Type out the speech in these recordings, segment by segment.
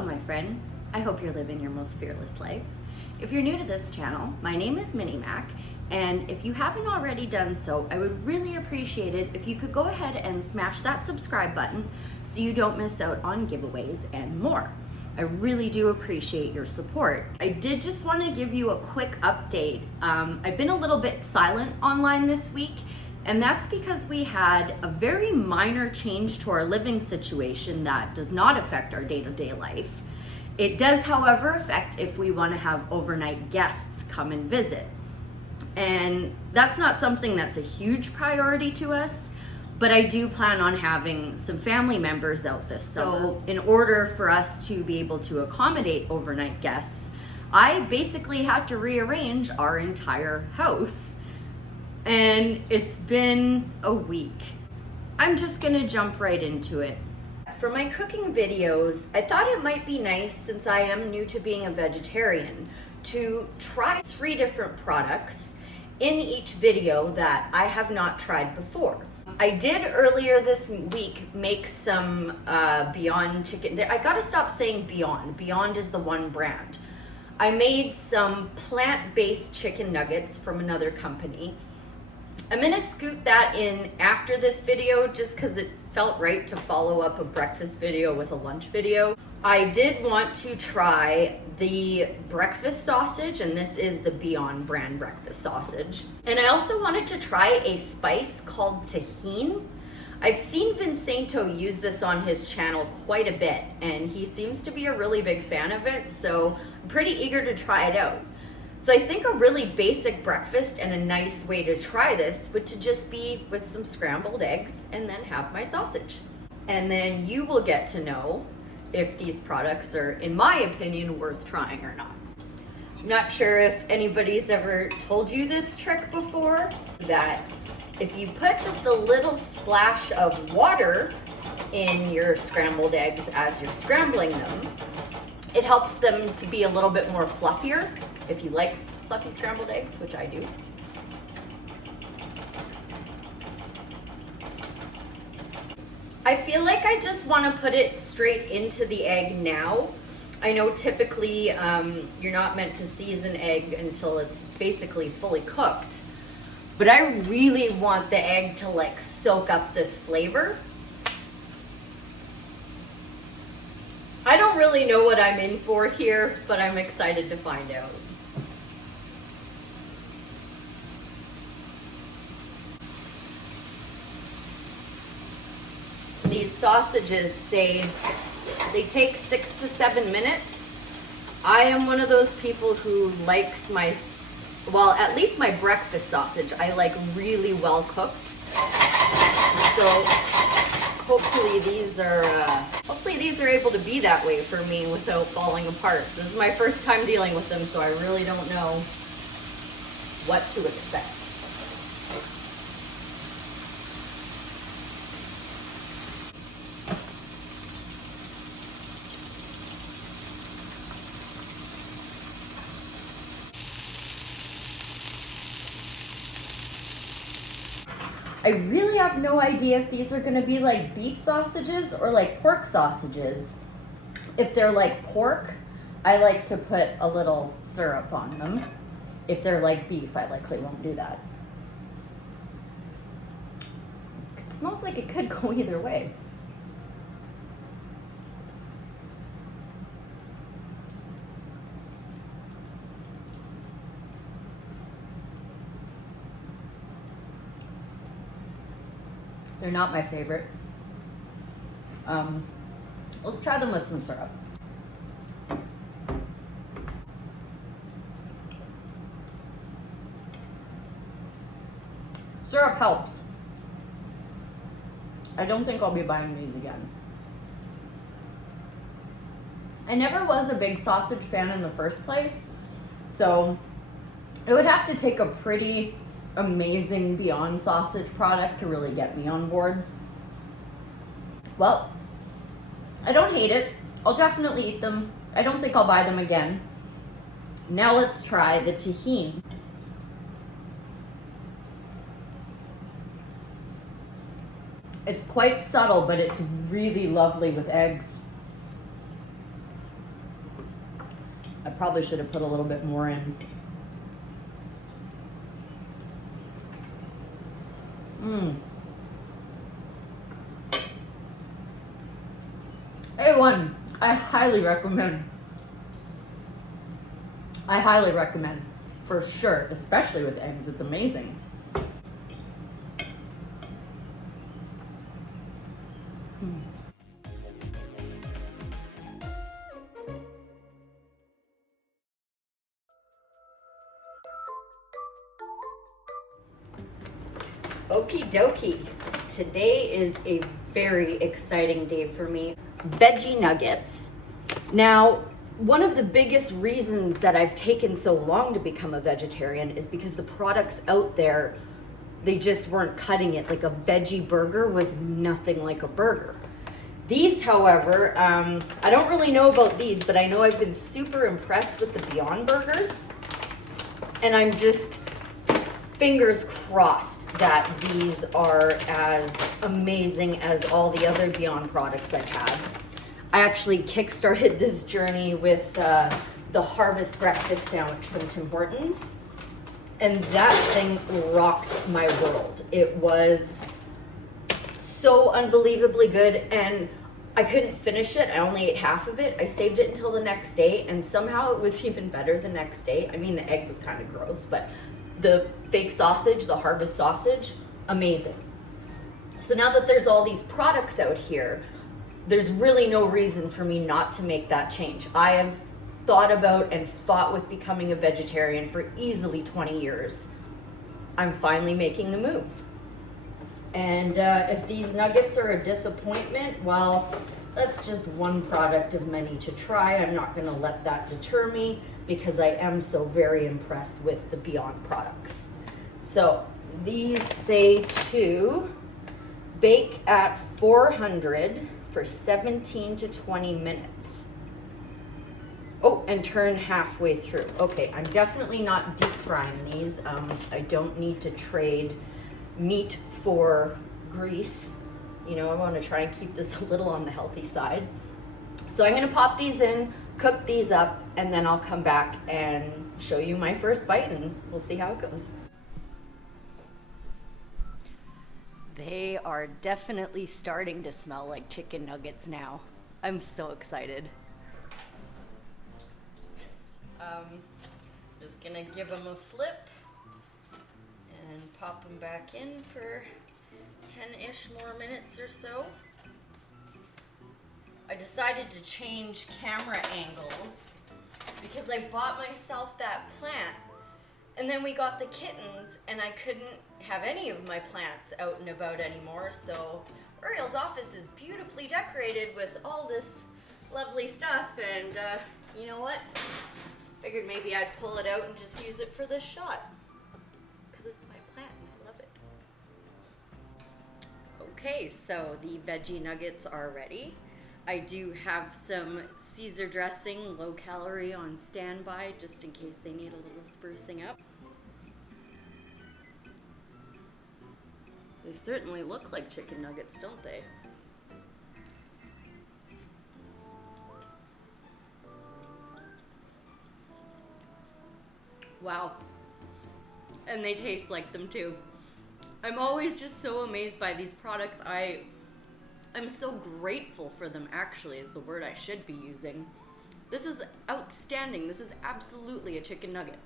Hello, my friend. I hope you're living your most fearless life. If you're new to this channel, my name is Minnie Mac, and if you haven't already done so, I would really appreciate it if you could go ahead and smash that subscribe button so you don't miss out on giveaways and more. I really do appreciate your support. I did just want to give you a quick update. I've been a little bit silent online this week, and that's because we had a very minor change to our living situation that does not affect our day-to-day life. It does, however, affect if we want to have overnight guests come and visit. And that's not something that's a huge priority to us, but I do plan on having some family members out this summer. So in order for us to be able to accommodate overnight guests, I basically had to rearrange our entire house. And it's been a week. I'm just gonna jump right into it. For my cooking videos, I thought it might be nice, since I am new to being a vegetarian, to try 3 different products in each video that I have not tried before. I did earlier this week make some Beyond chicken. I gotta stop saying Beyond. Beyond is the one brand. I made some plant-based chicken nuggets from another company. I'm gonna scoot that in after this video just because it felt right to follow up a breakfast video with a lunch video. I did want to try the breakfast sausage, and this is the Beyond brand breakfast sausage. And I also wanted to try a spice called tahini. I've seen Vincento use this on his channel quite a bit, and he seems to be a really big fan of it, so I'm pretty eager to try it out. So I think a really basic breakfast and a nice way to try this would to just be with some scrambled eggs and then have my sausage. And then you will get to know if these products are, in my opinion, worth trying or not. I'm not sure if anybody's ever told you this trick before, that if you put just a little splash of water in your scrambled eggs as you're scrambling them, it helps them to be a little bit more fluffier. If you like fluffy scrambled eggs, which I do. I feel like I just want to put it straight into the egg now. I know typically you're not meant to season egg until it's basically fully cooked, but I really want the egg to like soak up this flavor. I don't really know what I'm in for here, but I'm excited to find out. These sausages say they take 6 to 7 minutes. I am one of those people who likes my, well, at least my breakfast sausage, I like really well cooked. So hopefully these are able to be that way for me without falling apart. This is my first time dealing with them, so I really don't know what to expect. I really have no idea if these are gonna be like beef sausages or like pork sausages. If they're like pork, I like to put a little syrup on them. If they're like beef, I likely won't do that. It smells like it could go either way. They're not my favorite. Let's try them with some syrup. Syrup helps. I don't think I'll be buying these again. I never was a big sausage fan in the first place, so it would have to take a pretty amazing Beyond sausage product to really get me on board. Well, I don't hate it. I'll definitely eat them. I don't think I'll buy them again. Now let's try the tahini. It's quite subtle, but it's really lovely with eggs. I probably should have put a little bit more in. A1, I highly recommend. I highly recommend, for sure, especially with eggs. It's amazing. Okie dokie. Today is a very exciting day for me. Veggie Nuggets. Now, one of the biggest reasons that I've taken so long to become a vegetarian is because the products out there, they just weren't cutting it. Like a veggie burger was nothing like a burger. These, however, I don't really know about these, but I know I've been super impressed with the Beyond Burgers. And I'm just fingers crossed that these are as amazing as all the other Beyond products I've had. I actually kickstarted this journey with the Harvest Breakfast Sandwich from Tim Hortons, and that thing rocked my world. It was so unbelievably good, and I couldn't finish it. I only ate half of it. I saved it until the next day, and somehow it was even better the next day. I mean, the egg was kind of gross, but the fake sausage, the Harvest sausage, amazing. So now that there's all these products out here, there's really no reason for me not to make that change. I have thought about and fought with becoming a vegetarian for easily 20 years. I'm finally making the move. And if these nuggets are a disappointment, well, that's just one product of many to try. I'm not gonna let that deter me because I am so very impressed with the Beyond products. So these say to bake at 400 for 17 to 20 minutes. Oh, and turn halfway through. Okay, I'm definitely not deep frying these. I don't need to trade meat for grease. You know, I want to try and keep this a little on the healthy side. So I'm going to pop these in, cook these up, and then I'll come back and show you my first bite, and we'll see how it goes. They are definitely starting to smell like chicken nuggets now. I'm so excited. Just gonna give them a flip and pop them back in for 10-ish more minutes or so. I decided to change camera angles because I bought myself that plant, and then we got the kittens and I couldn't have any of my plants out and about anymore. So Uriel's office is beautifully decorated with all this lovely stuff, and you know what? Figured maybe I'd pull it out and just use it for this shot because it's my plant and I love it. Okay, so the veggie nuggets are ready. I do have some Caesar dressing, low calorie, on standby just in case they need a little sprucing up. They certainly look like chicken nuggets, don't they? Wow. And they taste like them too. I'm always just so amazed by these products. I'm so grateful for them, actually, is the word I should be using. This is outstanding. This is absolutely a chicken nugget.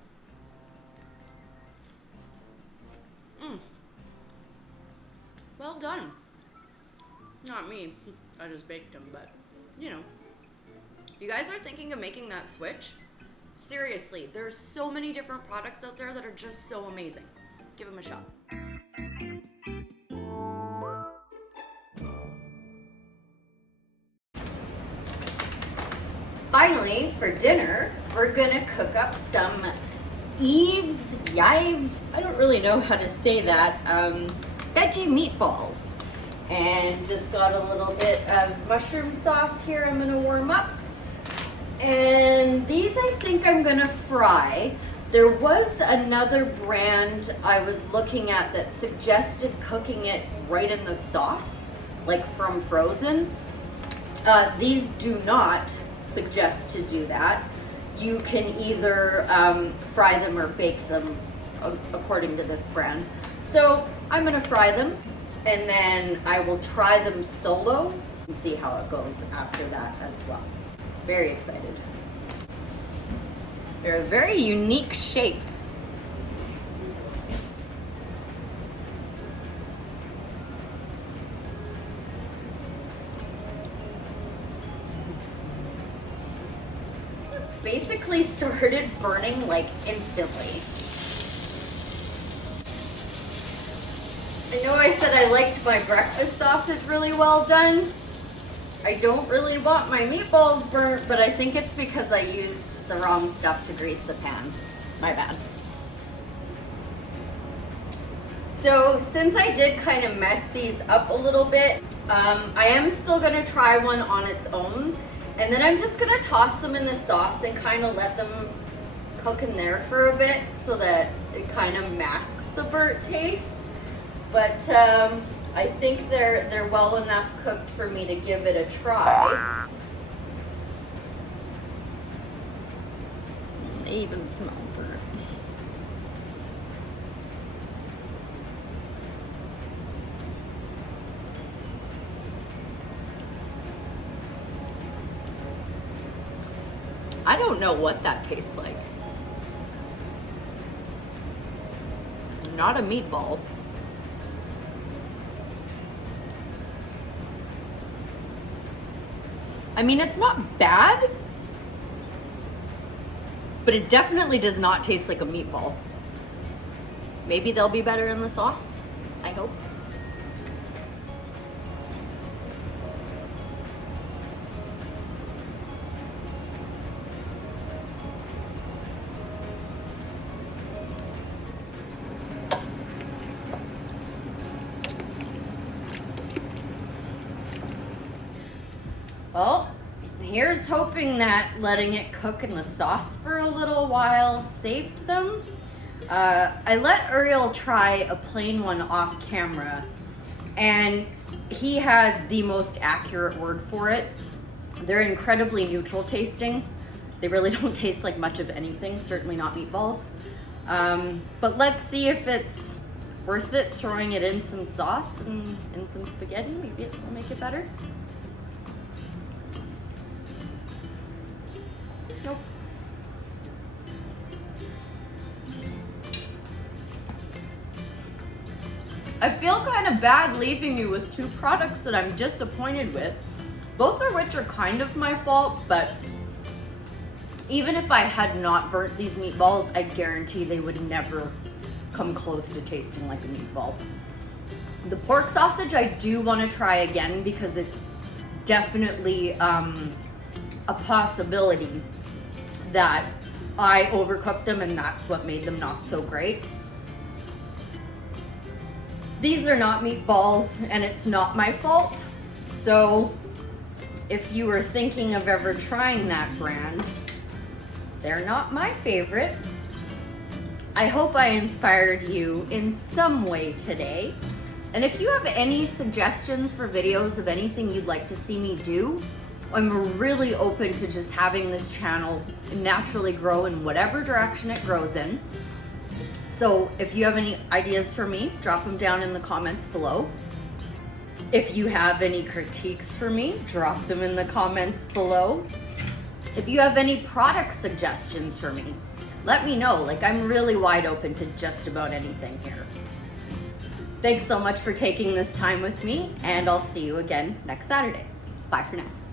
Well done. Not me. I just baked them, but, you know. If you guys are thinking of making that switch, seriously, there's so many different products out there that are just so amazing. Give them a shot. Finally, for dinner, we're gonna cook up some Yives, I don't really know how to say that, Veggie Meatballs. And just got a little bit of mushroom sauce here I'm gonna warm up. And these I think I'm gonna fry. There was another brand I was looking at that suggested cooking it right in the sauce, like from frozen. These do not suggest to do that. you can either fry them or bake them according to this brand. So I'm gonna fry them, and then I will try them solo and see how it goes after that as well. Very excited. They're a very unique shape. Basically started burning like instantly. I know I said I liked my breakfast sausage really well done. I don't really want my meatballs burnt, but I think it's because I used the wrong stuff to grease the pan. My bad. So since I did kind of mess these up a little bit, I am still gonna try one on its own. And then I'm just gonna toss them in the sauce and kind of let them cook in there for a bit so that it kind of masks the burnt taste. But I think they're well enough cooked for me to give it a try. They even smell burnt. I don't know what that tastes like. Not a meatball. I mean, it's not bad, but it definitely does not taste like a meatball. Maybe they'll be better in the sauce, I hope. Well, here's hoping that letting it cook in the sauce for a little while saved them. I let Uriel try a plain one off camera, and he had the most accurate word for it. They're incredibly neutral tasting. They really don't taste like much of anything, certainly not meatballs. But let's see if it's worth it throwing it in some sauce and in some spaghetti. Maybe it will make it better. Nope. I feel kind of bad leaving you with two products that I'm disappointed with, both of which are kind of my fault, but even if I had not burnt these meatballs, I guarantee they would never come close to tasting like a meatball. The pork sausage I do want to try again because it's definitely a possibility that I overcooked them and that's what made them not so great. These are not meatballs and it's not my fault. So if you were thinking of ever trying that brand, they're not my favorite. I hope I inspired you in some way today. And if you have any suggestions for videos of anything you'd like to see me do, I'm really open to just having this channel naturally grow in whatever direction it grows in. So if you have any ideas for me, drop them down in the comments below. If you have any critiques for me, drop them in the comments below. If you have any product suggestions for me, let me know. Like, I'm really wide open to just about anything here. Thanks so much for taking this time with me, and I'll see you again next Saturday. Bye for now.